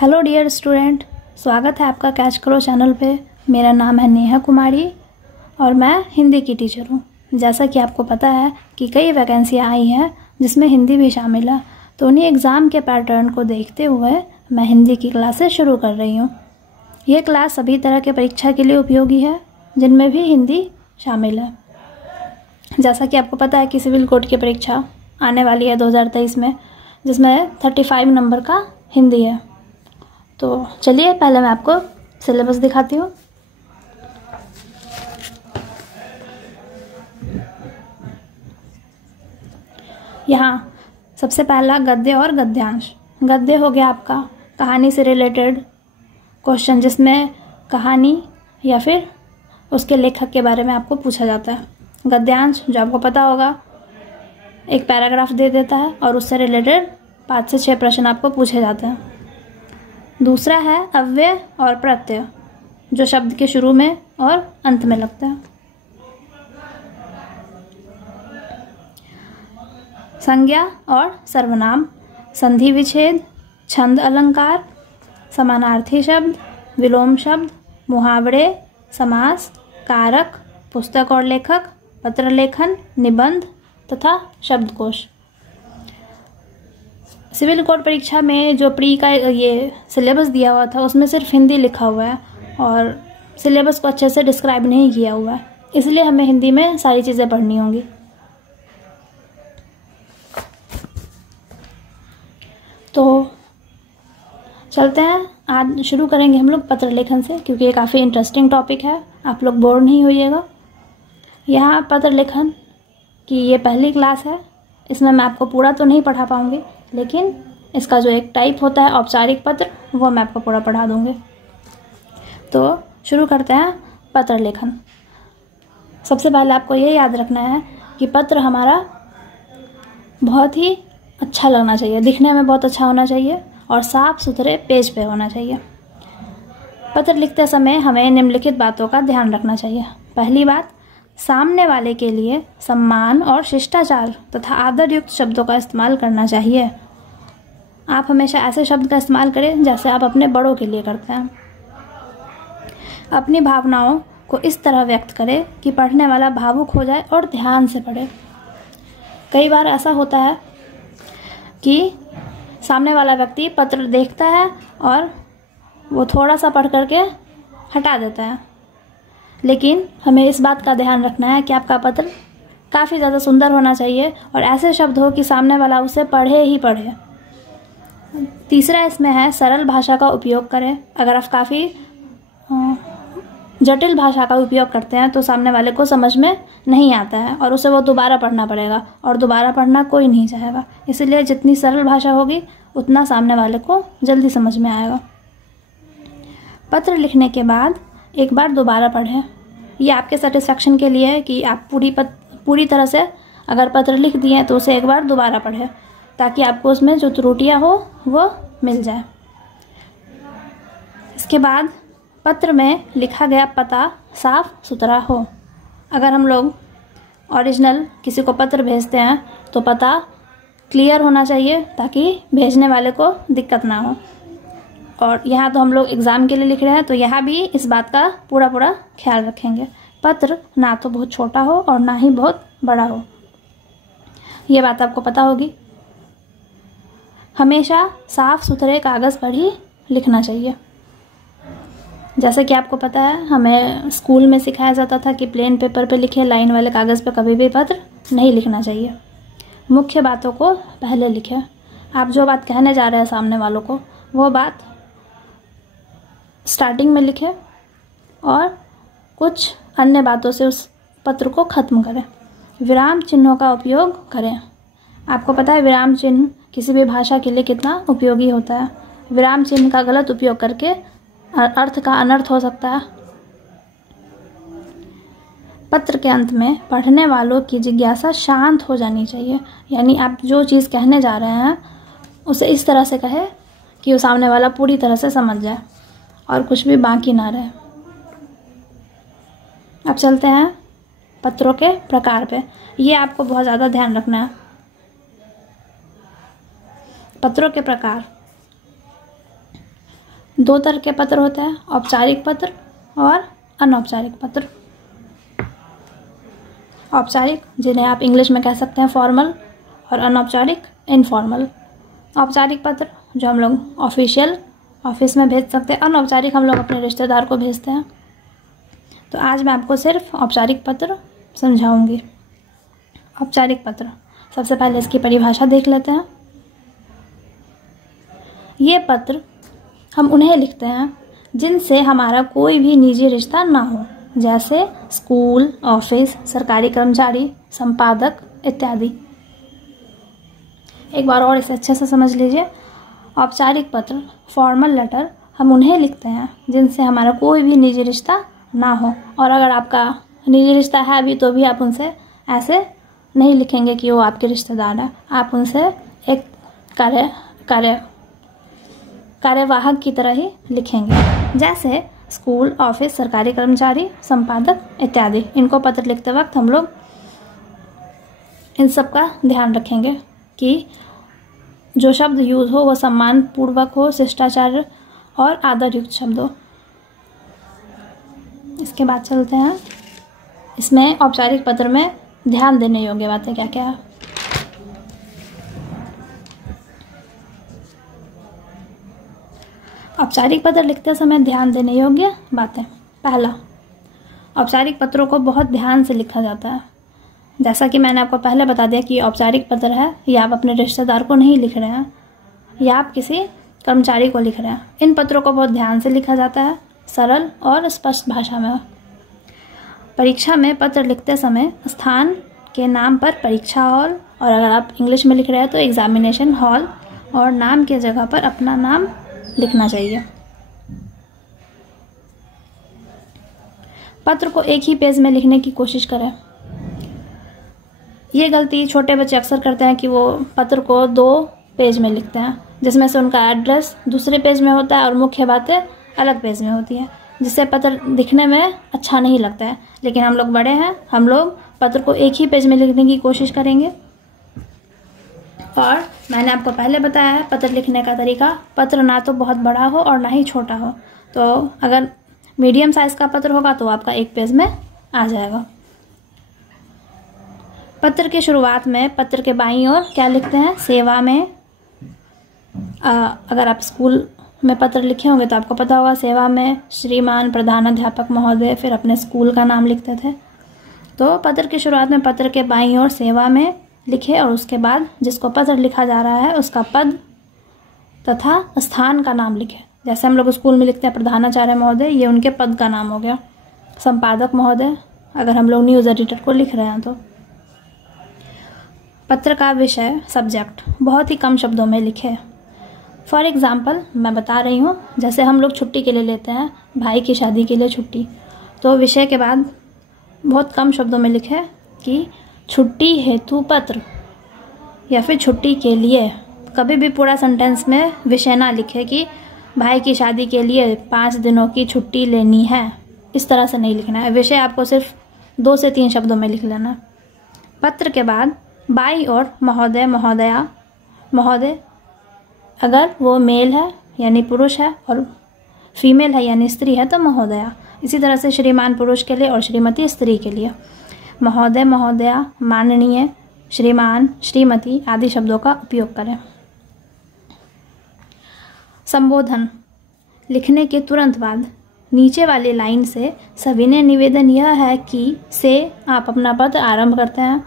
Hello dear student, स्वागत है आपका कैच करो चैनल पे। मेरा नाम है नेहा कुमारी और मैं हिंदी की टीचर हूँ। जैसा कि आपको पता है कि कई वैकेंसियाँ आई हैं जिसमें हिंदी भी शामिल है, तो उन्हीं एग्ज़ाम के पैटर्न को देखते हुए मैं हिंदी की क्लासेस शुरू कर रही हूँ। ये क्लास सभी तरह के परीक्षा के लिए उपयोगी है जिनमें भी हिंदी शामिल है। जैसा कि आपको पता है कि सिविल कोड की परीक्षा आने वाली है 2023 में, जिसमें 35 नंबर का हिंदी है। तो चलिए पहले मैं आपको सिलेबस दिखाती हूँ। यहाँ सबसे पहला गद्य और गद्यांश। गद्य हो गया आपका कहानी से रिलेटेड क्वेश्चन, जिसमें कहानी या फिर उसके लेखक के बारे में आपको पूछा जाता है। गद्यांश, जो आपको पता होगा, एक पैराग्राफ दे देता है और उससे रिलेटेड 5 से 6 प्रश्न आपको पूछे जाते हैं। दूसरा है अव्यय और प्रत्यय, जो शब्द के शुरू में और अंत में लगता है। संज्ञा और सर्वनाम, संधि विच्छेद, छंद अलंकार, समानार्थी शब्द, विलोम शब्द, मुहावरे, समास, कारक, पुस्तक और लेखक, पत्र लेखन, निबंध तथा शब्दकोश। सिविल कोड परीक्षा में जो प्री का ये सिलेबस दिया हुआ था उसमें सिर्फ हिंदी लिखा हुआ है और सिलेबस को अच्छे से डिस्क्राइब नहीं किया हुआ है, इसलिए हमें हिंदी में सारी चीज़ें पढ़नी होंगी। तो चलते हैं, आज शुरू करेंगे हम लोग पत्र लेखन से, क्योंकि ये काफ़ी इंटरेस्टिंग टॉपिक है। आप लोग बोर नहीं होइएगा। यहाँ पत्र लेखन की ये पहली क्लास है। इसमें मैं आपको पूरा तो नहीं पढ़ा पाऊँगी, लेकिन इसका जो एक टाइप होता है औपचारिक पत्र, वो मैं आपको पूरा पढ़ा दूँगी। तो शुरू करते हैं पत्र लेखन। सबसे पहले आपको ये याद रखना है कि पत्र हमारा बहुत ही अच्छा लगना चाहिए, दिखने में बहुत अच्छा होना चाहिए और साफ़ सुथरे पेज पे होना चाहिए। पत्र लिखते समय हमें निम्नलिखित बातों का ध्यान रखना चाहिए। पहली बात, सामने वाले के लिए सम्मान और शिष्टाचार तथा आदर युक्त शब्दों का इस्तेमाल करना चाहिए। आप हमेशा ऐसे शब्द का इस्तेमाल करें जैसे आप अपने बड़ों के लिए करते हैं। अपनी भावनाओं को इस तरह व्यक्त करें कि पढ़ने वाला भावुक हो जाए और ध्यान से पढ़े। कई बार ऐसा होता है कि सामने वाला व्यक्ति पत्र देखता है और वो थोड़ा सा पढ़ करके हटा देता है, लेकिन हमें इस बात का ध्यान रखना है कि आपका पत्र काफ़ी ज़्यादा सुंदर होना चाहिए और ऐसे शब्द हो कि सामने वाला उसे पढ़े ही पढ़े। तीसरा इसमें है सरल भाषा का उपयोग करें। अगर आप काफ़ी जटिल भाषा का उपयोग करते हैं तो सामने वाले को समझ में नहीं आता है और उसे वो दोबारा पढ़ना पड़ेगा, और दोबारा पढ़ना कोई नहीं चाहेगा। इसलिए जितनी सरल भाषा होगी उतना सामने वाले को जल्दी समझ में आएगा। पत्र लिखने के बाद एक बार दोबारा पढ़ें। ये आपके सेटिस्फेक्शन के लिए है कि आप पूरी तरह से अगर पत्र लिख दिए हैं तो उसे एक बार दोबारा पढ़ें, ताकि आपको उसमें जो त्रुटियां हो वो मिल जाए। इसके बाद पत्र में लिखा गया पता साफ सुथरा हो। अगर हम लोग ओरिजिनल किसी को पत्र भेजते हैं तो पता क्लियर होना चाहिए, ताकि भेजने वाले को दिक्कत ना हो। और यहाँ तो हम लोग एग्ज़ाम के लिए लिख रहे हैं, तो यहाँ भी इस बात का पूरा ख्याल रखेंगे। पत्र ना तो बहुत छोटा हो और ना ही बहुत बड़ा हो, ये बात आपको पता होगी। हमेशा साफ सुथरे कागज़ पर ही लिखना चाहिए। जैसे कि आपको पता है, हमें स्कूल में सिखाया जाता था कि प्लेन पेपर पे लिखे लाइन वाले कागज़ पे कभी भी पत्र नहीं लिखना चाहिए। मुख्य बातों को पहले लिखें। आप जो बात कहने जा रहे हैं सामने वालों को, वो बात स्टार्टिंग में लिखें और कुछ अन्य बातों से उस पत्र को ख़त्म करें। विराम चिन्हों का उपयोग करें। आपको पता है विराम चिन्ह किसी भी भाषा के लिए कितना उपयोगी होता है। विराम चिन्ह का गलत उपयोग करके अर्थ का अनर्थ हो सकता है। पत्र के अंत में पढ़ने वालों की जिज्ञासा शांत हो जानी चाहिए, यानी आप जो चीज़ कहने जा रहे हैं उसे इस तरह से कहे कि वो सामने वाला पूरी तरह से समझ जाए और कुछ भी बाकी ना रहे। अब चलते हैं पत्रों के प्रकार पे। ये आपको बहुत ज़्यादा ध्यान रखना है। पत्रों के प्रकार, दो तरह के पत्र होते हैं, औपचारिक पत्र और अनौपचारिक पत्र। औपचारिक, जिन्हें आप इंग्लिश में कह सकते हैं फॉर्मल, और अनौपचारिक इनफॉर्मल। औपचारिक पत्र जो हम लोग ऑफिशियल ऑफिस में भेज सकते हैं, अनौपचारिक हम लोग अपने रिश्तेदार को भेजते हैं। तो आज मैं आपको सिर्फ औपचारिक पत्र समझाऊंगी। औपचारिक पत्र, सबसे पहले इसकी परिभाषा देख लेते हैं। ये पत्र हम उन्हें लिखते हैं जिनसे हमारा कोई भी निजी रिश्ता ना हो, जैसे स्कूल, ऑफिस, सरकारी कर्मचारी, संपादक इत्यादि। एक बार और इसे अच्छे से समझ लीजिए। औपचारिक पत्र, फॉर्मल लेटर, हम उन्हें लिखते हैं जिनसे हमारा कोई भी निजी रिश्ता ना हो, और अगर आपका निजी रिश्ता है भी तो भी आप उनसे ऐसे नहीं लिखेंगे कि वो आपके रिश्तेदार हैं। आप उनसे एक कार्यवाहक की तरह ही लिखेंगे, जैसे स्कूल, ऑफिस, सरकारी कर्मचारी, संपादक इत्यादि। इनको पत्र लिखते वक्त हम लोग इन सब का ध्यान रखेंगे कि जो शब्द यूज हो वो सम्मान पूर्वक हो, शिष्टाचार और आदर युक्त शब्द हो। इसके बाद चलते हैं, इसमें औपचारिक पत्र में ध्यान देने योग्य बातें क्या क्या है। औपचारिक पत्र लिखते समय ध्यान देने योग्य बातें। पहला, औपचारिक पत्रों को बहुत ध्यान से लिखा जाता है। जैसा कि मैंने आपको पहले बता दिया कि औपचारिक पत्र है, या आप अपने रिश्तेदार को नहीं लिख रहे हैं, या आप किसी कर्मचारी को लिख रहे हैं। इन पत्रों को बहुत ध्यान से लिखा जाता है, सरल और स्पष्ट भाषा में। परीक्षा में पत्र लिखते समय स्थान के नाम पर परीक्षा हॉल, और अगर आप इंग्लिश में लिख रहे हैं तो एग्जामिनेशन हॉल, और नाम के जगह पर अपना नाम लिखना चाहिए। पत्र को एक ही पेज में लिखने की कोशिश करें। ये गलती छोटे बच्चे अक्सर करते हैं कि वो पत्र को 2 पेज में लिखते हैं, जिसमें से उनका एड्रेस दूसरे पेज में होता है और मुख्य बातें अलग पेज में होती है, जिससे पत्र दिखने में अच्छा नहीं लगता है। लेकिन हम लोग बड़े हैं, हम लोग पत्र को एक ही पेज में लिखने की कोशिश करेंगे। और मैंने आपको पहले बताया है पत्र लिखने का तरीका। पत्र ना तो बहुत बड़ा हो और ना ही छोटा हो। तो अगर मीडियम साइज का पत्र होगा तो आपका एक पेज में आ जाएगा। पत्र की शुरुआत में पत्र के बाईं ओर क्या लिखते हैं? सेवा में। अगर आप स्कूल में पत्र लिखे होंगे तो आपको पता होगा, सेवा में श्रीमान प्रधानाध्यापक महोदय, फिर अपने स्कूल का नाम लिखते थे। तो पत्र की शुरुआत में पत्र के बाईं ओर सेवा में लिखे, और उसके बाद जिसको पत्र लिखा जा रहा है उसका पद तथा स्थान का नाम लिखे। जैसे हम लोग स्कूल में लिखते हैं प्रधानाचार्य महोदय, ये उनके पद का नाम हो गया। संपादक महोदय, अगर हम लोग न्यूज़ एडिटर को लिख रहे हैं तो। पत्र का विषय, सब्जेक्ट, बहुत ही कम शब्दों में लिखे। फॉर एग्जाम्पल मैं बता रही हूँ, जैसे हम लोग छुट्टी के लिए लेते हैं, भाई की शादी के लिए छुट्टी, तो विषय के बाद बहुत कम शब्दों में लिखे कि छुट्टी हेतु पत्र, या फिर छुट्टी के लिए। कभी भी पूरा सेंटेंस में विषय ना लिखे कि भाई की शादी के लिए 5 दिनों की छुट्टी लेनी है, इस तरह से नहीं लिखना है। विषय आपको सिर्फ 2 से 3 शब्दों में लिख लेना। पत्र के बाद बाईं ओर महोदय, महोदया। महोदय अगर वो मेल है यानी पुरुष है, और फीमेल है यानी स्त्री है तो महोदया। इसी तरह से श्रीमान पुरुष के लिए और श्रीमती स्त्री के लिए। महोदय, महोदया, माननीय, श्रीमान, श्रीमती आदि शब्दों का उपयोग करें। संबोधन लिखने के तुरंत बाद नीचे वाली लाइन से सविनय निवेदन यह है कि से आप अपना पत्र आरंभ करते हैं।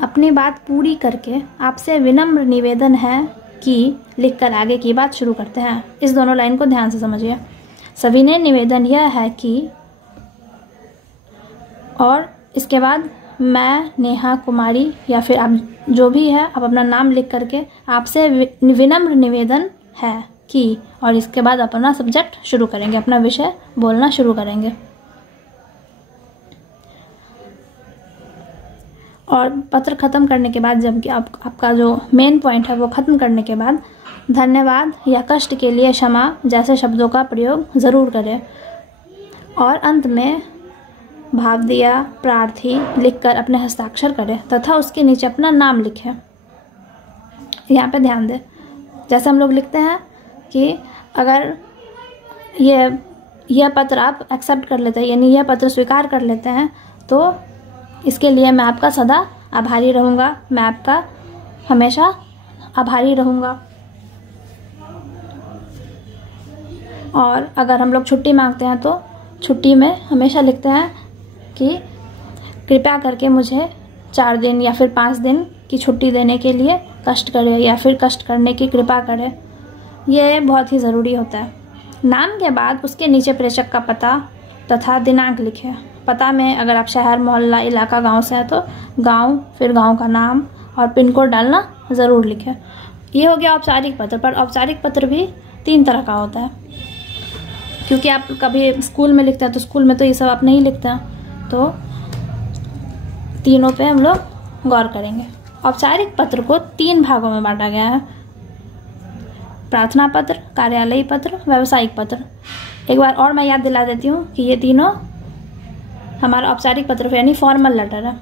अपनी बात पूरी करके आपसे विनम्र निवेदन है कि लिखकर आगे की बात शुरू करते हैं। इस दोनों लाइन को ध्यान से समझिए। सविनय निवेदन यह है कि, और इसके बाद मैं नेहा कुमारी, या फिर आप जो भी है आप अपना नाम लिख करके आपसे विनम्र निवेदन है कि, और इसके बाद अपना सब्जेक्ट शुरू करेंगे, अपना विषय बोलना शुरू करेंगे। और पत्र ख़त्म करने के बाद, जबकि आपका जो मेन पॉइंट है वो ख़त्म करने के बाद धन्यवाद या कष्ट के लिए क्षमा जैसे शब्दों का प्रयोग ज़रूर करें। और अंत में भाव दिया प्रार्थी लिखकर अपने हस्ताक्षर करें तथा उसके नीचे अपना नाम लिखें। यहाँ पे ध्यान दें, जैसे हम लोग लिखते हैं कि अगर यह पत्र आप एक्सेप्ट कर लेते हैं, यानी यह पत्र स्वीकार कर लेते हैं, तो इसके लिए मैं आपका सदा आभारी रहूँगा, मैं आपका हमेशा आभारी रहूँगा। और अगर हम लोग छुट्टी मांगते हैं तो छुट्टी में हमेशा लिखते हैं कि कृपया करके मुझे 4 दिन या फिर 5 दिन की छुट्टी देने के लिए कष्ट करें या फिर कष्ट करने की कृपा करें। ये बहुत ही ज़रूरी होता है। नाम के बाद उसके नीचे प्रेषक का पता तथा दिनांक लिखें। पता में अगर आप शहर, मोहल्ला, इलाका, गांव से हैं तो गांव, फिर गांव का नाम और पिन कोड डालना ज़रूर लिखें। ये हो गया औपचारिक पत्र। पर औपचारिक पत्र भी 3 तरह का होता है, क्योंकि आप कभी स्कूल में लिखते हैं तो स्कूल में तो ये सब आप नहीं लिखते हैं, तो तीनों पे हम लोग गौर करेंगे। औपचारिक पत्र को 3 भागों में बांटा गया है: प्रार्थना पत्र, कार्यालयी पत्र, व्यावसायिक पत्र। एक बार और मैं याद दिला देती हूँ कि ये तीनों हमारा औपचारिक पत्र यानी फॉर्मल लेटर है।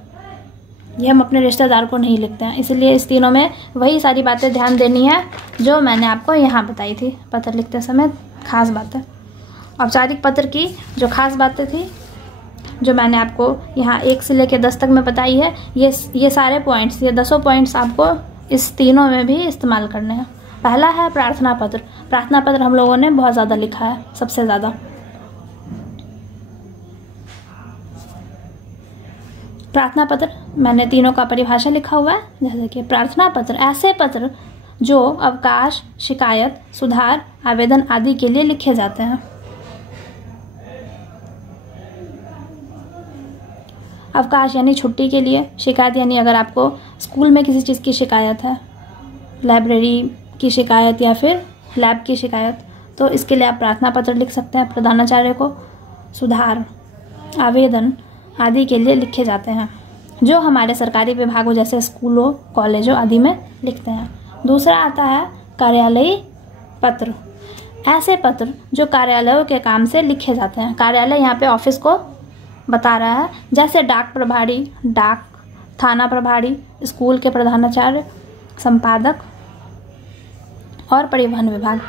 ये हम अपने रिश्तेदार को नहीं लिखते हैं, इसलिए इस तीनों में वही सारी बातें ध्यान देनी है जो मैंने आपको यहाँ बताई थी पत्र लिखते समय, खास बातें। औपचारिक पत्र की जो खास बातें थी जो मैंने आपको यहाँ 1 से लेकर 10 तक में बताई है, ये सारे पॉइंट्स, ये 10 पॉइंट्स आपको इस तीनों में भी इस्तेमाल करने हैं। पहला है प्रार्थना पत्र। प्रार्थना पत्र हम लोगों ने बहुत ज़्यादा लिखा है, सबसे ज़्यादा। प्रार्थना पत्र मैंने तीनों का परिभाषा लिखा हुआ है। जैसे कि प्रार्थना पत्र ऐसे पत्र जो अवकाश, शिकायत, सुधार, आवेदन आदि के लिए लिखे जाते हैं। अवकाश यानी छुट्टी के लिए, शिकायत यानी अगर आपको स्कूल में किसी चीज़ की शिकायत है, लाइब्रेरी की शिकायत या फिर लैब की शिकायत, तो इसके लिए आप प्रार्थना पत्र लिख सकते हैं प्रधानाचार्य को। सुधार, आवेदन आदि के लिए लिखे जाते हैं, जो हमारे सरकारी विभागों जैसे स्कूलों, कॉलेजों आदि में लिखते हैं। दूसरा आता है कार्यालयी पत्र। ऐसे पत्र जो कार्यालयों के काम से लिखे जाते हैं। कार्यालय यहाँ पे ऑफिस को बता रहा है, जैसे डाक प्रभारी, डाक थाना प्रभारी, स्कूल के प्रधानाचार्य, संपादक और परिवहन विभाग।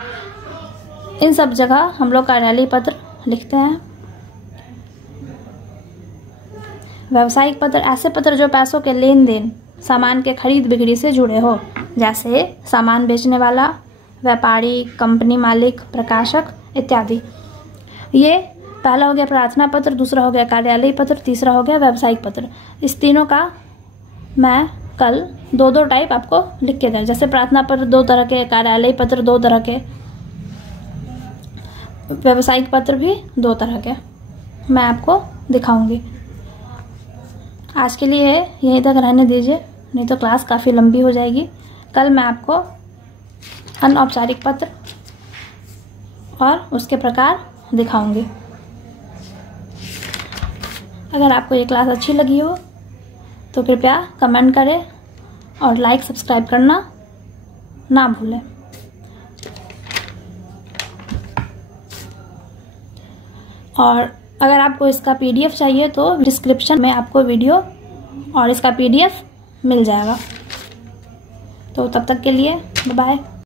इन सब जगह हम लोग कार्यालयी पत्र लिखते हैं। व्यावसायिक पत्र ऐसे पत्र जो पैसों के लेन देन, सामान के खरीद बिक्री से जुड़े हो, जैसे सामान बेचने वाला, व्यापारी, कंपनी मालिक, प्रकाशक इत्यादि। ये पहला हो गया प्रार्थना पत्र, दूसरा हो गया कार्यालयी पत्र, तीसरा हो गया व्यावसायिक पत्र। इस तीनों का मैं कल 2-2 टाइप आपको लिख के दें। जैसे प्रार्थना पत्र 2 तरह के, कार्यालयी पत्र 2 तरह के, व्यावसायिक पत्र भी 2 तरह के मैं आपको दिखाऊंगी। आज के लिए यहीं तक रहने दीजिए, नहीं तो क्लास काफ़ी लंबी हो जाएगी। कल मैं आपको अनौपचारिक पत्र और उसके प्रकार दिखाऊंगी। अगर आपको ये क्लास अच्छी लगी हो तो कृपया कमेंट करें और लाइक सब्सक्राइब करना ना भूलें। और अगर आपको इसका PDF चाहिए तो डिस्क्रिप्शन में आपको वीडियो और इसका PDF मिल जाएगा। तो तब तक के लिए बाय बाय।